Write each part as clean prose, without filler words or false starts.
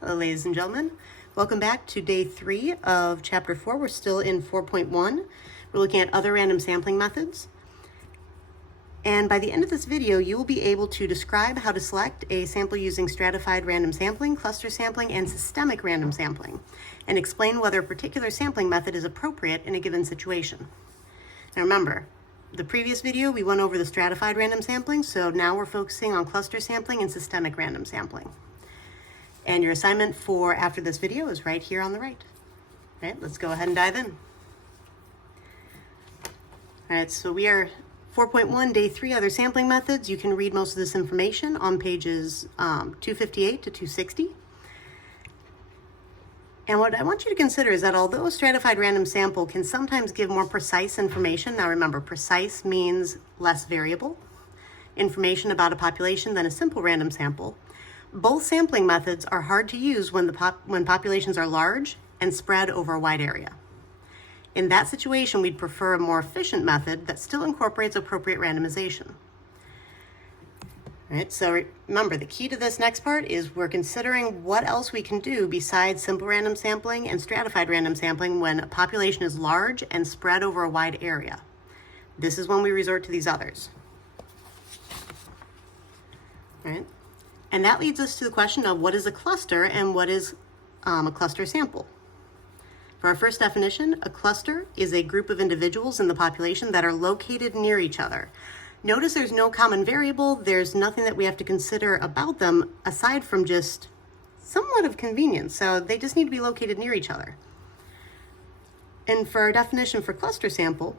Hello, ladies and gentlemen. Welcome back to day 3 of chapter 4. We're still in 4.1. We're looking at other random sampling methods. And by the end of this video, you will be able to describe how to select a sample using stratified random sampling, cluster sampling, and systemic random sampling, and explain whether a particular sampling method is appropriate in a given situation. Now remember, the previous video we went over the stratified random sampling, so now we're focusing on cluster sampling and systemic random sampling. And your assignment for after this video is right here on the right. All right, let's go ahead and dive in. All right, so we are 4.1, day 3, other sampling methods. You can read most of this information on pages 258 to 260. And what I want you to consider is that although a stratified random sample can sometimes give more precise information, now remember, precise means less variable information about a population than a simple random sample. Both sampling methods are hard to use when populations are large and spread over a wide area. In that situation, we'd prefer a more efficient method that still incorporates appropriate randomization. All right, so remember, the key to this next part is we're considering what else we can do besides simple random sampling and stratified random sampling when a population is large and spread over a wide area. This is when we resort to these others. All right. And that leads us to the question of what is a cluster and what is a cluster sample. For our first definition, a cluster is a group of individuals in the population that are located near each other. Notice there's no common variable, there's nothing that we have to consider about them aside from just somewhat of convenience, so they just need to be located near each other. And for our definition for cluster sample,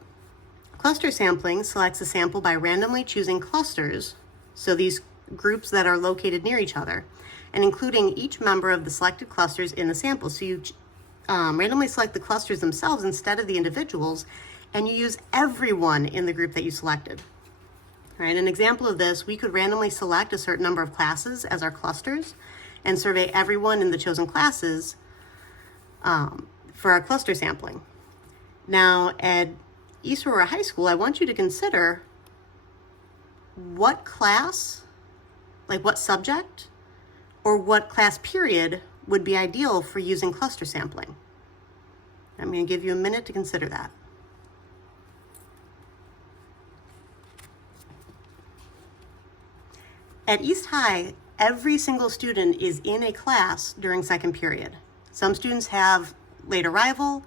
cluster sampling selects a sample by randomly choosing clusters, so these groups that are located near each other, and including each member of the selected clusters in the sample. So you randomly select the clusters themselves instead of the individuals, and you use everyone in the group that you selected. All right, an example of this, we could randomly select a certain number of classes as our clusters and survey everyone in the chosen classes for our cluster sampling. Now, at East Aurora High School, I want you to consider what class, like what subject or what class period would be ideal for using cluster sampling. I'm going to give you a minute to consider that. At East High, every single student is in a class during second period. Some students have late arrival.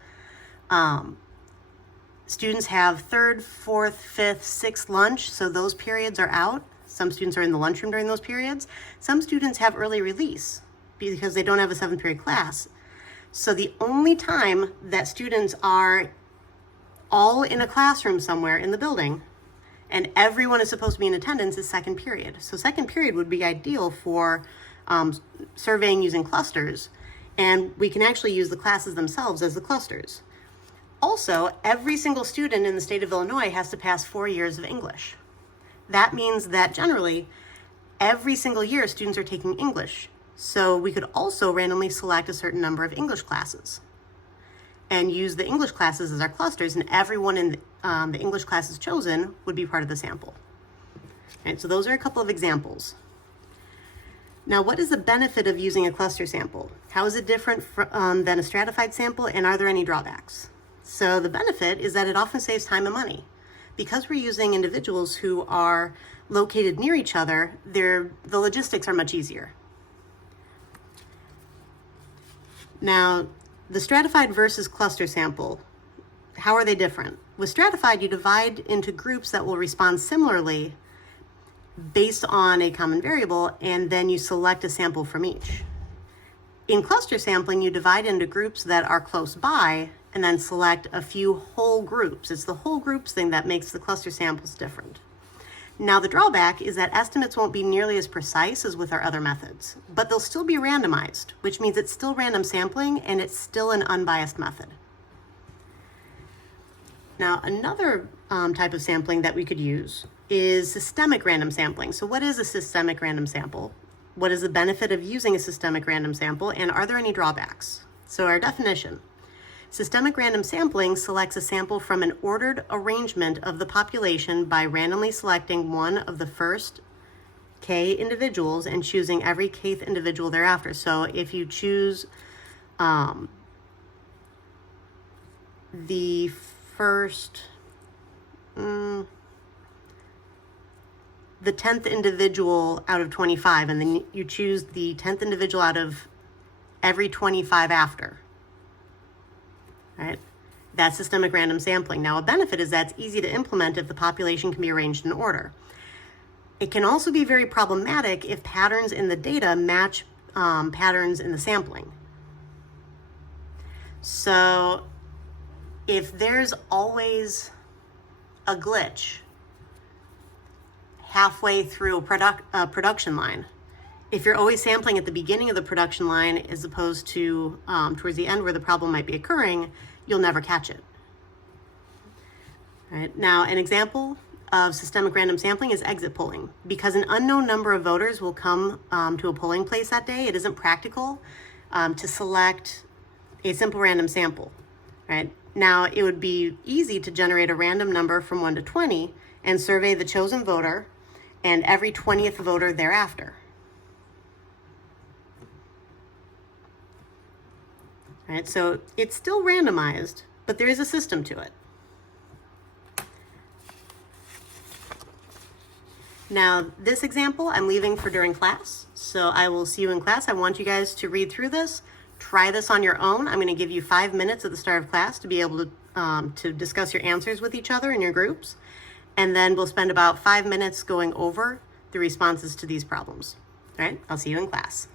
Students have third, fourth, fifth, sixth lunch, so those periods are out. Some students are in the lunchroom during those periods. Some students have early release because they don't have a 7th period class. So the only time that students are all in a classroom somewhere in the building and everyone is supposed to be in attendance is second period. So second period would be ideal for surveying using clusters, and we can actually use the classes themselves as the clusters. Also, every single student in the state of Illinois has to pass 4 years of English. That means that generally, every single year students are taking English. So we could also randomly select a certain number of English classes and use the English classes as our clusters, and everyone in the English classes chosen would be part of the sample. All right, so those are a couple of examples. Now, what is the benefit of using a cluster sample? How is it different than a stratified sample, and are there any drawbacks? So the benefit is that it often saves time and money. Because we're using individuals who are located near each other, the logistics are much easier. Now, the stratified versus cluster sample, how are they different? With stratified, you divide into groups that will respond similarly based on a common variable, and then you select a sample from each. In cluster sampling, you divide into groups that are close by and then select a few whole groups. It's the whole groups thing that makes the cluster samples different. Now, the drawback is that estimates won't be nearly as precise as with our other methods, but they'll still be randomized, which means it's still random sampling and it's still an unbiased method. Now, another type of sampling that we could use is systemic random sampling. So what is a systemic random sample? What is the benefit of using a systemic random sample, and are there any drawbacks? So our definition. Systemic random sampling selects a sample from an ordered arrangement of the population by randomly selecting one of the first k individuals and choosing every kth individual thereafter. So if you choose the first, the 10th individual out of 25, and then you choose the 10th individual out of every 25 after, right? That's systemic random sampling. Now, a benefit is that it's easy to implement if the population can be arranged in order. It can also be very problematic if patterns in the data match patterns in the sampling. So if there's always a glitch halfway through a production line, if you're always sampling at the beginning of the production line as opposed to towards the end where the problem might be occurring, you'll never catch it. All right. Now, an example of systemic random sampling is exit polling. Because an unknown number of voters will come to a polling place that day, it isn't practical to select a simple random sample, right? Now, it would be easy to generate a random number from 1 to 20 and survey the chosen voter and every 20th voter thereafter. All right, so it's still randomized, but there is a system to it. Now, this example I'm leaving for during class, so I will see you in class. I want you guys to read through this, try this on your own. I'm going to give you 5 minutes at the start of class to be able to discuss your answers with each other in your groups, and then we'll spend about 5 minutes going over the responses to these problems. All right, I'll see you in class.